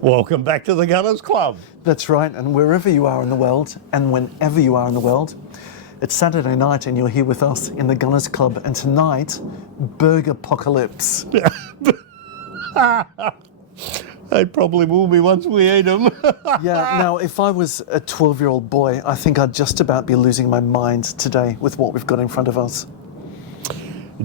Welcome back to the Gunners Club. That's right, and wherever you are in the world, and whenever you are in the world, it's Saturday night and you're here with us in the Gunners Club, and tonight, Burger Apocalypse. It probably will be once we eat them. Yeah, now if I was a 12-year-old boy, I think I'd just about be losing my mind today with what we've got in front of us.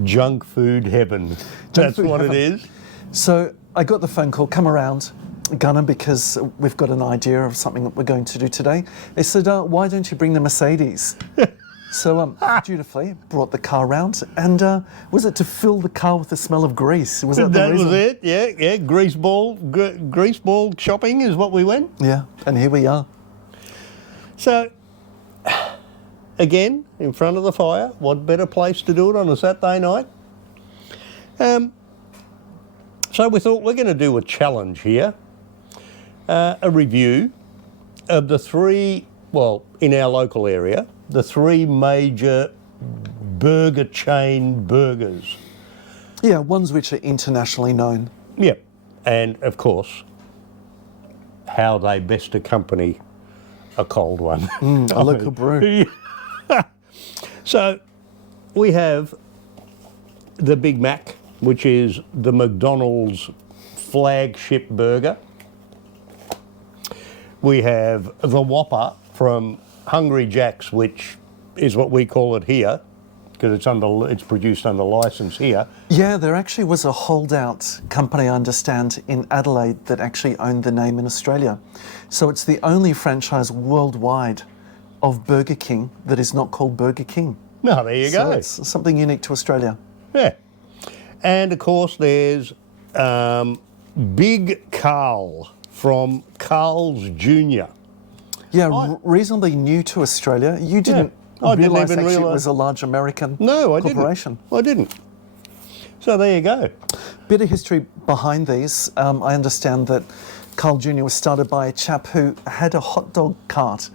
Junk food heaven. That's what it is. So I got the phone call, come around, Gunner, because we've got an idea of something that we're going to do today. They said, why don't you bring the Mercedes? So dutifully brought the car round, and was it to fill the car with the smell of grease? Was that the reason? Was it, yeah. Grease ball shopping is what we went. Yeah, and here we are. So, again, in front of the fire, what better place to do it on a Saturday night? So we thought we're going to do a challenge here, a review of the three, well, in our local area, the three major burger chain burgers. Yeah, ones which are internationally known. Yep, and of course, how they best accompany a cold one. A local brew. So we have the Big Mac, which is the McDonald's flagship burger. We have the Whopper from Hungry Jack's, which is what we call it here, because it's produced under license here. Yeah, there actually was a holdout company, I understand, in Adelaide that actually owned the name in Australia. So it's the only franchise worldwide of Burger King that is not called Burger King. No, there you So go. it's something unique to Australia. Yeah. And of course there's Big Carl from Carl's Jr. Yeah, reasonably new to Australia. You didn't I didn't realise even actually it realise. was a large American No, I corporation. didn't. I didn't. So there you go. Bit of history behind these. I understand that Carl Jr. was started by a chap who had a hot dog cart.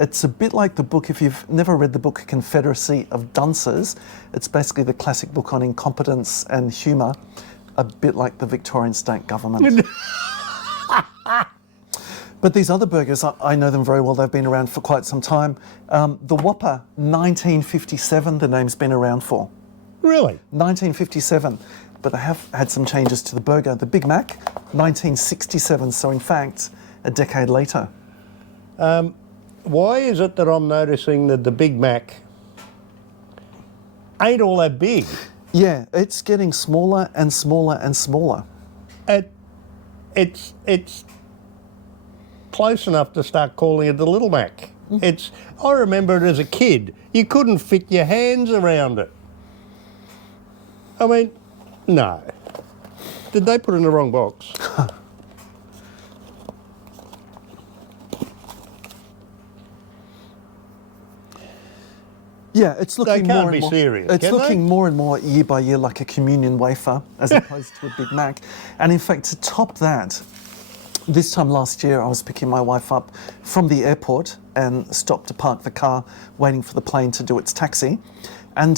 It's a bit like the book, if you've never read the book Confederacy of Dunces, it's basically the classic book on incompetence and humour, a bit like the Victorian state government. But these other burgers, I know them very well. They've been around for quite some time. The Whopper, 1957, the name's been around for. Really? 1957. But they have had some changes to the burger. The Big Mac, 1967, so in fact, a decade later. Why is it that I'm noticing that the Big Mac ain't all that big? Yeah, it's getting smaller and smaller and smaller. It's close enough to start calling it the Little Mac. I remember it as a kid. You couldn't fit your hands around it. I mean, no. Did they put it in the wrong box? Yeah, it's looking They can't more be and more serious, It's can looking they? more and more year by year like a communion wafer as opposed to a Big Mac. And in fact, to top that, this time last year, I was picking my wife up from the airport and stopped to park the car, waiting for the plane to do its taxi, and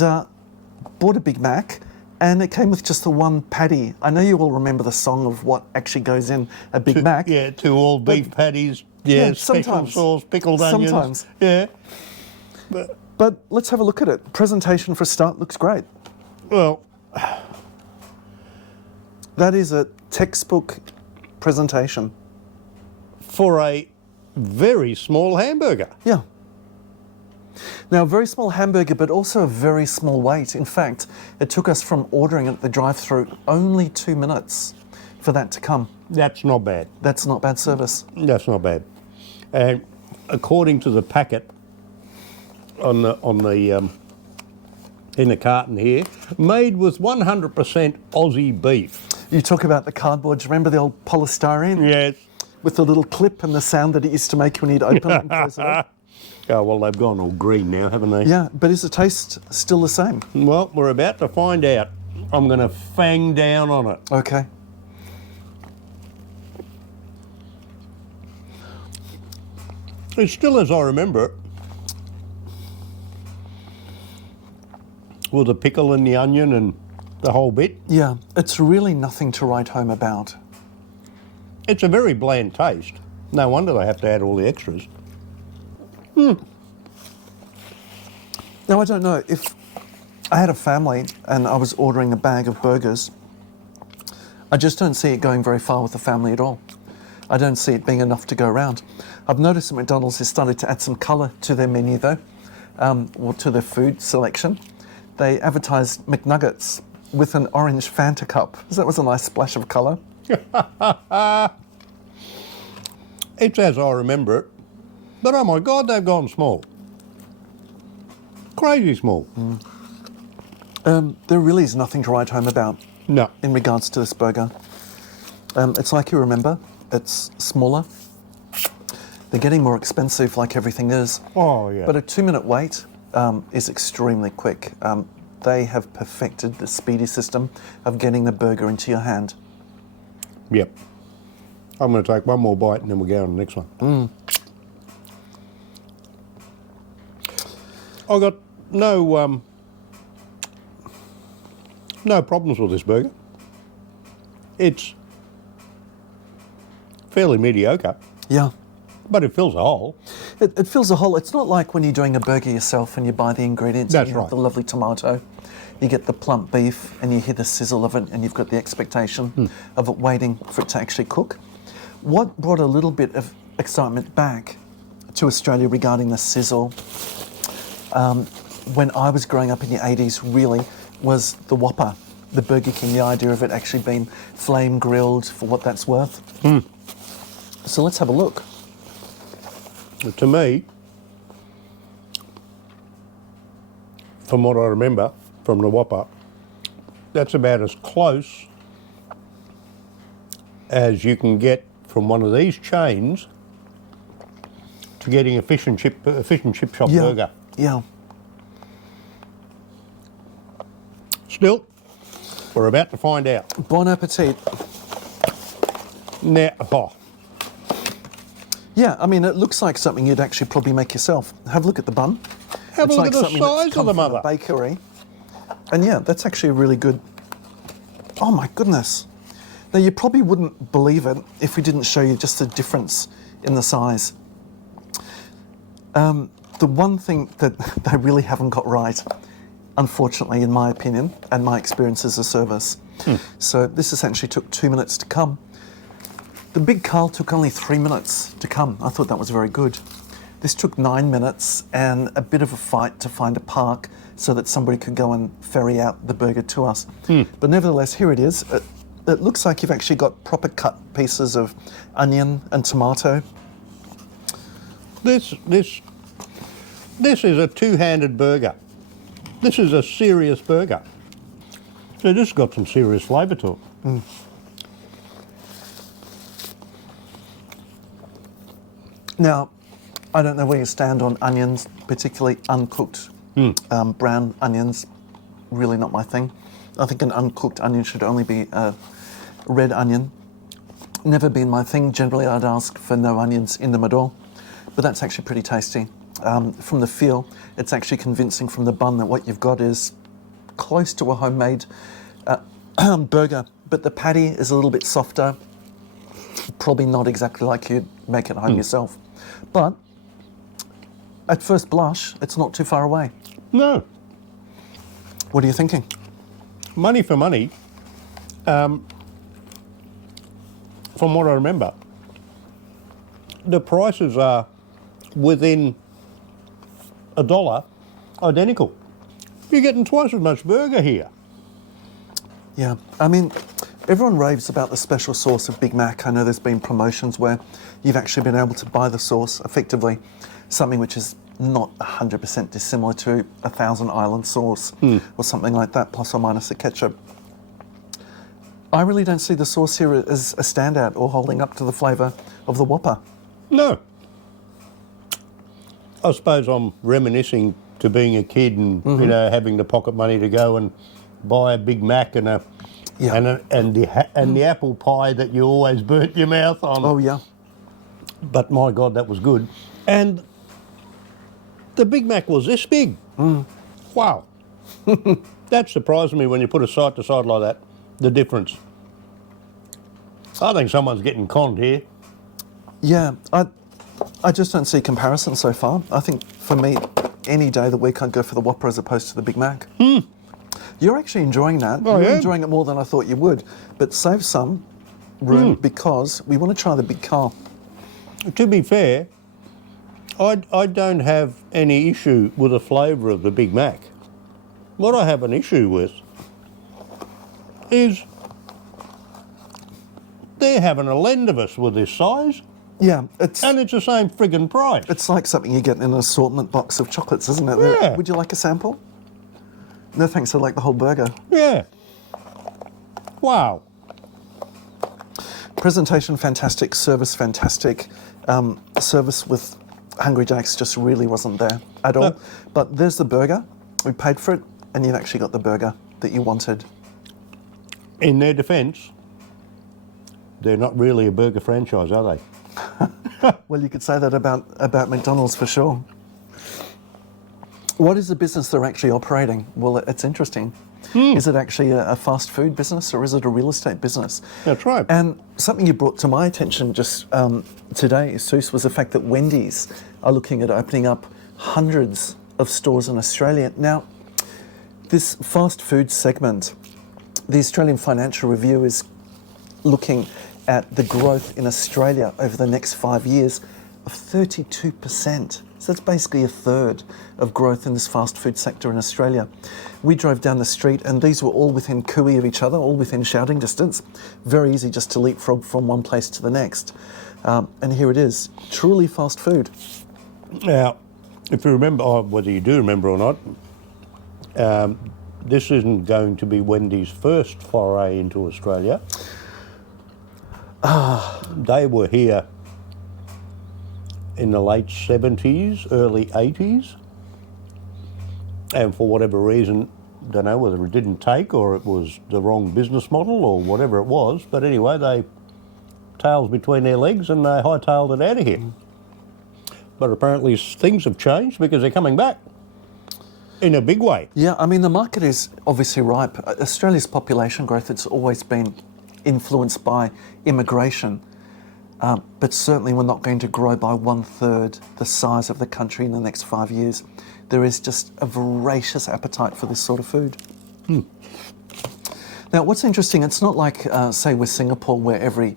bought a Big Mac, and it came with just the one patty. I know you all remember the song of what actually goes in a Big Mac. Yeah, two all beef patties. Yeah, special sometimes. sauce, pickled onions. Sometimes. Yeah. But let's have a look at it. Presentation for a start looks great. Well, That is a textbook presentation. for a very small hamburger. Yeah. Now, a very small hamburger, but also a very small wait. In fact, it took us from ordering it at the drive-thru only 2 minutes for that to come. That's not bad. That's not bad service. That's not bad. And according to the packet on the in the carton here, made with 100% Aussie beef. You talk about the cardboard. Do you remember the old polystyrene? Yes. With the little clip and the sound that it used to make when you'd open it and close it up? Oh, well, they've gone all green now, haven't they? Yeah, but is the taste still the same? Well, we're about to find out. I'm going to fang down on it. Okay. It's still as I remember it. With the pickle and the onion and the whole bit. Yeah, it's really nothing to write home about. It's a very bland taste. No wonder they have to add all the extras. Now, I don't know, if I had a family and I was ordering a bag of burgers, I just don't see it going very far with the family at all. I don't see it being enough to go around. I've noticed that McDonald's has started to add some colour to their menu though, or to their food selection. They advertised McNuggets with an orange Fanta cup. That was a nice splash of colour. It's as I remember it, but oh my God, they've gone small. Crazy small. There really is nothing to write home about No. in regards to this burger. It's like you remember, it's smaller. They're getting more expensive like everything is. Oh, yeah. But a 2-minute wait is extremely quick. They have perfected the speedy system of getting the burger into your hand. Yep. I'm going to take one more bite and then we'll go on the next one. I got no problems with this burger. It's fairly mediocre, Yeah. but it fills a hole. It fills a hole. It's not like when you're doing a burger yourself and you buy the ingredients. That's and you right. have the lovely tomato, you get the plump beef and you hear the sizzle of it and you've got the expectation of it waiting for it to actually cook. What brought a little bit of excitement back to Australia regarding the sizzle when I was growing up in the 80s really was the Whopper, the Burger King, the idea of it actually being flame grilled for what that's worth. So let's have a look. To me, from what I remember from the Whopper, that's about as close as you can get from one of these chains to getting a fish and chip shop burger. Yeah. Still, we're about to find out. Bon appetit. Now, Yeah, I mean, it looks like something you'd actually probably make yourself. Have a look at the bun. have a look at the something that's size of come the from a mother. bakery. And yeah, that's actually really good. Oh my goodness. Now, you probably wouldn't believe it if we didn't show you just the difference in the size. The one thing that they really haven't got right, unfortunately, in my opinion, and my experience as a service. So this essentially took 2 minutes to come. The Big Carl took only 3 minutes to come. I thought that was very good. This took 9 minutes and a bit of a fight to find a park so that somebody could go and ferry out the burger to us. But nevertheless, here it is. It looks like you've actually got proper cut pieces of onion and tomato. This is a two-handed burger. This is a serious burger. So this has got some serious flavour to it. Now, I don't know where you stand on onions, particularly uncooked brown onions. Really not my thing. I think an uncooked onion should only be a red onion. Never been my thing. Generally, I'd ask for no onions in them at all. But that's actually pretty tasty. From the feel, it's actually convincing from the bun that what you've got is close to a homemade burger. But the patty is a little bit softer. Probably not exactly like you'd make it at home yourself. But at first blush, it's not too far away. No, What are you thinking? money for money. From what I remember, the prices are within $1 identical. You're getting twice as much burger here. Yeah, I mean, everyone raves about the special sauce of Big Mac. I know there's been promotions where you've actually been able to buy the sauce effectively, something which is not 100% dissimilar to a Thousand Island sauce or something like that, plus or minus the ketchup. I really don't see the sauce here as a standout or holding up to the flavour of the Whopper. No. I suppose I'm reminiscing to being a kid and you know having the pocket money to go and buy a Big Mac and the apple pie that you always burnt your mouth on. Oh yeah. But my God, that was good. And the Big Mac was this big. Wow. That surprised me when you put it side to side like that, the difference. I think someone's getting conned here. Yeah, I just don't see comparison so far. I think for me, any day of the week I'd go for the Whopper as opposed to the Big Mac. You're actually enjoying that. I You're am. enjoying it more than I thought you would. But save some room because we want to try the big car. To be fair, I don't have any issue with the flavour of the Big Mac. What I have an issue with is they're having a lend of us with this size, Yeah, it's and it's the same friggin' price. it's like something you get in an assortment box of chocolates, isn't it? Yeah. Would you like a sample? No thanks, I like the whole burger. Yeah. Wow. Presentation fantastic, service fantastic. Service with Hungry Jack's just really wasn't there at all. No. But there's the burger. We paid for it, and you've actually got the burger that you wanted. In their defence, they're not really a burger franchise, are they? Well, you could say that about McDonald's for sure. What is the business they're actually operating? Well, it's interesting. Is it actually a fast food business or is it a real estate business? That's right. And something you brought to my attention just today, Seuss, was the fact that Wendy's are looking at opening up hundreds of stores in Australia. Now, this fast food segment, the Australian Financial Review is looking at the growth in Australia over the next 5 years of 32%. So that's basically a third of growth in this fast food sector in Australia. We drove down the street and these were all within cooey of each other, all within shouting distance. Very easy just to leapfrog from one place to the next. And here it is, truly fast food. Now, if you remember, or whether you do remember or not, this isn't going to be Wendy's first foray into Australia. They were here in the late 70s, early 80s, and for whatever reason, don't know whether it didn't take or it was the wrong business model or whatever it was, but anyway, they tails between their legs and they hightailed it out of here. But apparently things have changed because they're coming back in a big way. Yeah, I mean, the market is obviously ripe. Australia's population growth, it's always been influenced by immigration. But certainly we're not going to grow by 1/3 the size of the country in the next 5 years. There is just a voracious appetite for this sort of food. Now, what's interesting, it's not like, say, with Singapore, where every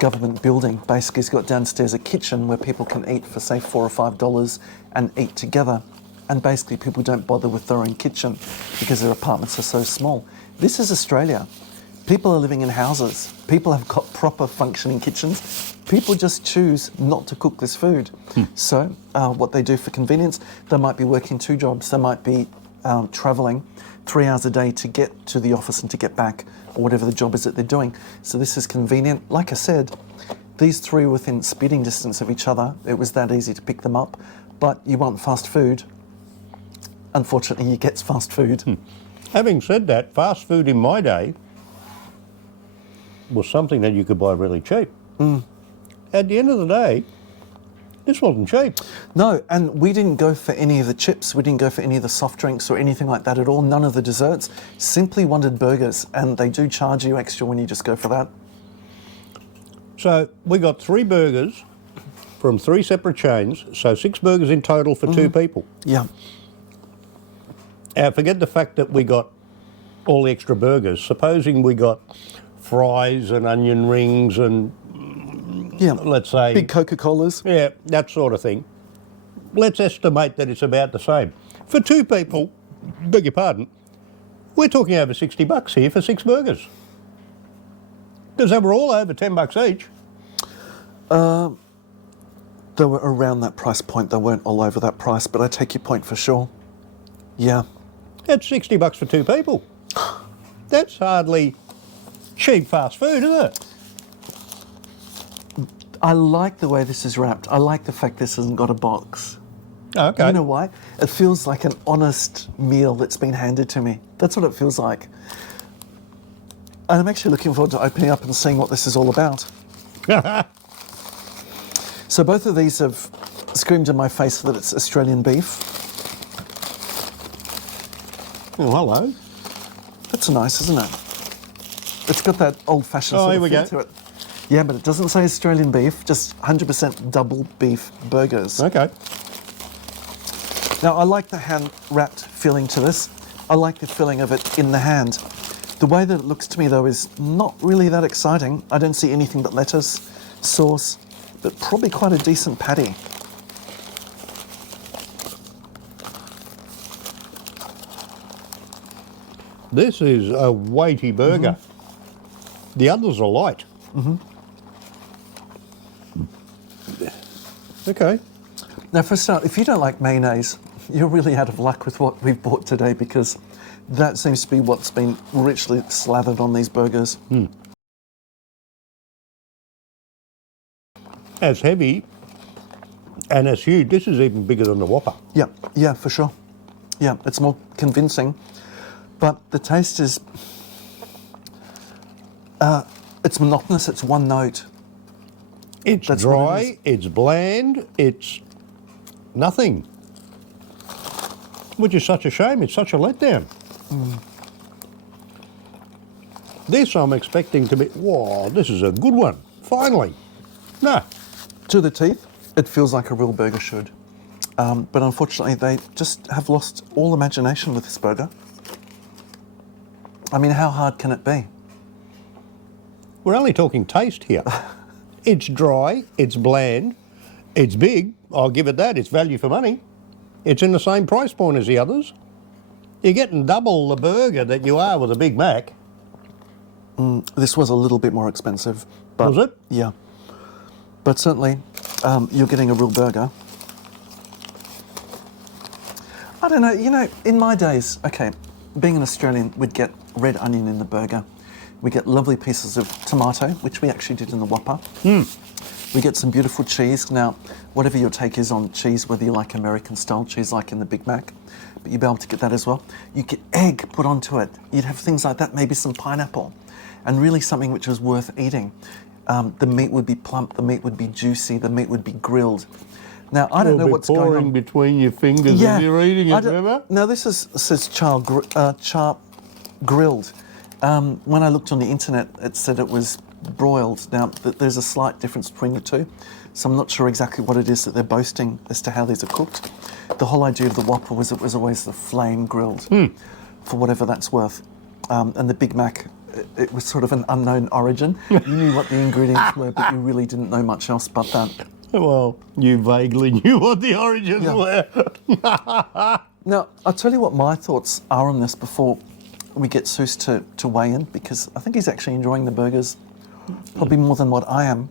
government building basically has got downstairs a kitchen where people can eat for, say, $4 or $5 and eat together. And basically people don't bother with their own kitchen because their apartments are so small. This is Australia. People are living in houses. People have got proper functioning kitchens. People just choose not to cook this food. So what they do for convenience, they might be working 2 jobs. They might be travelling 3 hours a day to get to the office and to get back, or whatever the job is that they're doing. So this is convenient. Like I said, these 3 were within spitting distance of each other. It was that easy to pick them up. But you want fast food. Unfortunately, you get fast food. Having said that, fast food in my day was something that you could buy really cheap. At the end of the day, this wasn't cheap. No, and we didn't go for any of the chips, we didn't go for any of the soft drinks or anything like that at all, none of the desserts. Simply wanted burgers, and they do charge you extra when you just go for that. So we got 3 burgers from 3 separate chains, so 6 burgers in total for 2 people. Yeah. Forget the fact that we got all the extra burgers. Supposing we got fries and onion rings and, let's say... Big Coca-Colas. Yeah, that sort of thing. Let's estimate that it's about the same. For 2 people, beg your pardon, we're talking over $60 here for 6 burgers. Because they were all over $10 each. They were around that price point. They weren't all over that price, but I take your point for sure. Yeah. That's $60 for 2 people. That's hardly cheap fast food, is it? I like the way this is wrapped. I like the fact this hasn't got a box. Oh, okay. You know why? It feels like an honest meal that's been handed to me. That's what it feels like. And I'm actually looking forward to opening up and seeing what this is all about. So both of these have screamed in my face that it's Australian beef. Oh, hello. That's nice, isn't it? It's got that old-fashioned Oh, sort here of we feel go. to it. Yeah, but it doesn't say Australian beef, just 100% double beef burgers. Okay. Now, I like the hand-wrapped feeling to this. I like the feeling of it in the hand. The way that it looks to me, though, is not really that exciting. I don't see anything but lettuce, sauce, but probably quite a decent patty. This is a weighty burger. The others are light. Okay. Now, for a start, if you don't like mayonnaise, you're really out of luck with what we've bought today, because that seems to be what's been richly slathered on these burgers. As heavy and as huge. This is even bigger than the Whopper. Yeah, yeah, for sure. Yeah, it's more convincing. But the taste is, it's monotonous, it's one note. It's That's what it dry, is. it's bland, it's nothing. Which is such a shame, it's such a letdown. This I'm expecting to be, whoa, this is a good one, finally. No, To the teeth, it feels like a real burger should. But unfortunately, they just have lost all imagination with this burger. I mean, how hard can it be? we're only talking taste here. It's dry, it's bland, it's big, I'll give it that, it's value for money. It's in the same price point as the others. You're getting double the burger that you are with a Big Mac. This was a little bit more expensive. But, Was it? Yeah. But certainly, you're getting a real burger. I don't know, you know, in my days, okay, being an Australian, we'd get red onion in the burger. We get lovely pieces of tomato, which we actually did in the Whopper. We get some beautiful cheese. Now, whatever your take is on cheese, whether you like American-style cheese like in the Big Mac, but you'd be able to get that as well. You get egg put onto it. You'd have things like that, maybe some pineapple, and really something which was worth eating. The meat would be plump, the meat would be juicy, the meat would be grilled. Now, I don't know what's going pouring on. between your fingers as you're eating it, remember? No, this says char grilled. When I looked on the internet, it said it was broiled. Now, there's a slight difference between the two, so I'm not sure exactly what it is that they're boasting as to how these are cooked. The whole idea of the Whopper was it was always the flame grilled, for whatever that's worth. And the Big Mac, it was sort of an unknown origin. You knew what the ingredients were, but you really didn't know much else but that. Well, you vaguely knew what the origins were. Now, I'll tell you what my thoughts are on this before we get Seuss to weigh in, because I think he's actually enjoying the burgers probably more than what I am.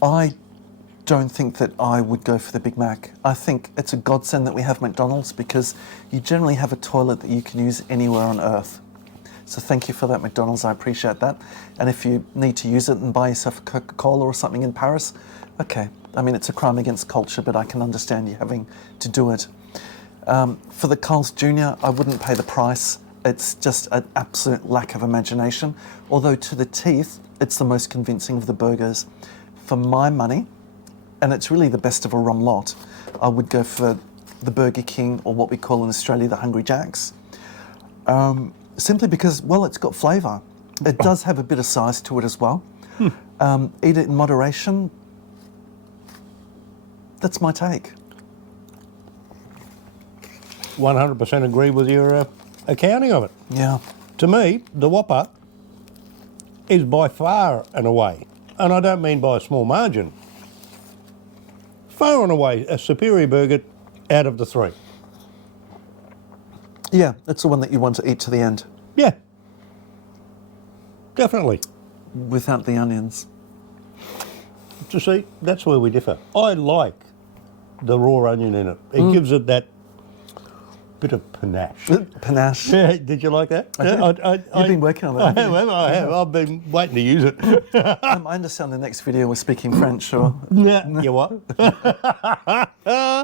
I don't think that I would go for the Big Mac. I think it's a godsend that we have McDonald's, because you generally have a toilet that you can use anywhere on earth. So thank you for that, McDonald's, I appreciate that. And if you need to use it and buy yourself a Coca-Cola or something in Paris, okay. I mean, it's a crime against culture, but I can understand you having to do it. For the Carl's Jr., I wouldn't pay the price. It's just an absolute lack of imagination. Although to the teeth, it's the most convincing of the burgers. For my money, and it's really the best of a rum lot, I would go for the Burger King, or what we call in Australia the Hungry Jacks. Simply because, well, it's got flavour. It does have a bit of size to it as well. Eat it in moderation. That's my take. 100% agree with your accounting of it. Yeah. To me, the Whopper is by far and away, and I don't mean by a small margin, far and away a superior burger out of the three. Yeah, it's the one that you want to eat to the end. Yeah, definitely. Without the onions. To see, that's where we differ. I like the raw onion in it. It gives it that bit of panache. Panache. Yeah, did you like that? I did. You've been working on that. I have. I've been waiting to use it. I understand the next video we're speaking French, or... Yeah. You what? But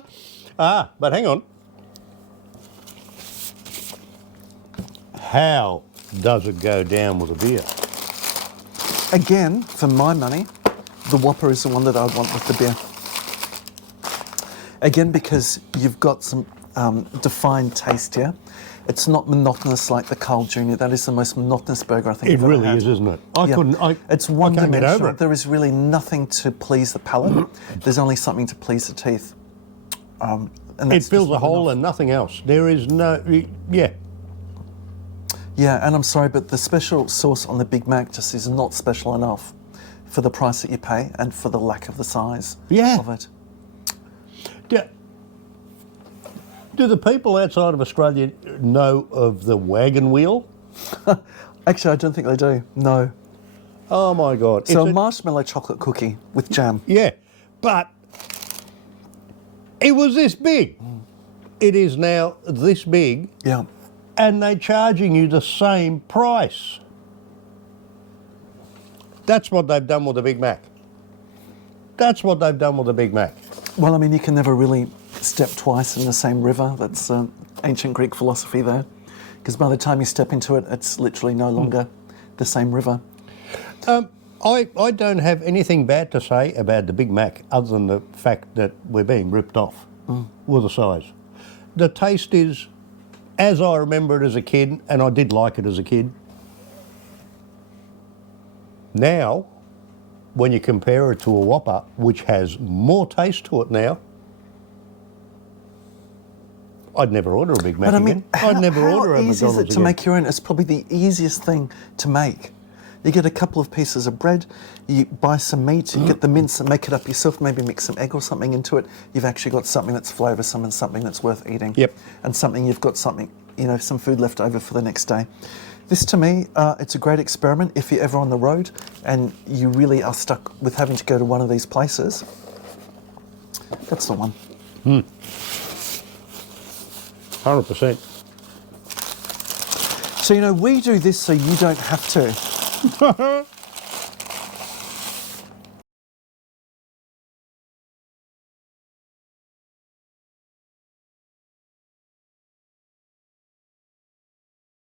hang on. How does it go down with a beer? Again, for my money, the Whopper is the one that I'd want with the beer. Again, because you've got some defined taste here. It's not monotonous like the Carl Jr. That is the most monotonous burger I think It I've ever really had. is, isn't it? It's I one can't get over dimensional. it. There is really nothing to please the palate. There's only something to please the teeth. And It that's fills just a hole enough. and nothing else. There is no, yeah. Yeah, and I'm sorry, but the special sauce on the Big Mac just is not special enough for the price that you pay and for the lack of the size Yeah. of it. Do the people outside of Australia know of the wagon wheel? Actually, I don't think they do. No. Oh my God. So It's a marshmallow chocolate cookie with jam. yeah, but it was this big. It is now this big, Yeah. and they're charging you the same price. That's what they've done with the Big Mac. That's what they've done with the Big Mac. Well, I mean, you can never really step twice in the same river. That's ancient Greek philosophy there. Because by the time you step into it, it's literally no longer the same river. I don't have anything bad to say about the Big Mac other than the fact that we're being ripped off with the size. The taste is as I remember it as a kid, and I did like it as a kid. Now, when you compare it to a Whopper, which has more taste to it now, I'd never order a Big Mac But I again. mean, I'd never order a how easy is McDonald's it to again. make your own? It's probably the easiest thing to make. You get a couple of pieces of bread, you buy some meat, you get the mince and make it up yourself, maybe mix some egg or something into it. You've actually got something that's flavoursome and something that's worth eating. Yep. And something you've got something, you know, some food left over for the next day. This to me, it's a great experiment if you're ever on the road and you really are stuck with having to go to one of these places. That's the one. 100%. So, you know, we do this so you don't have to.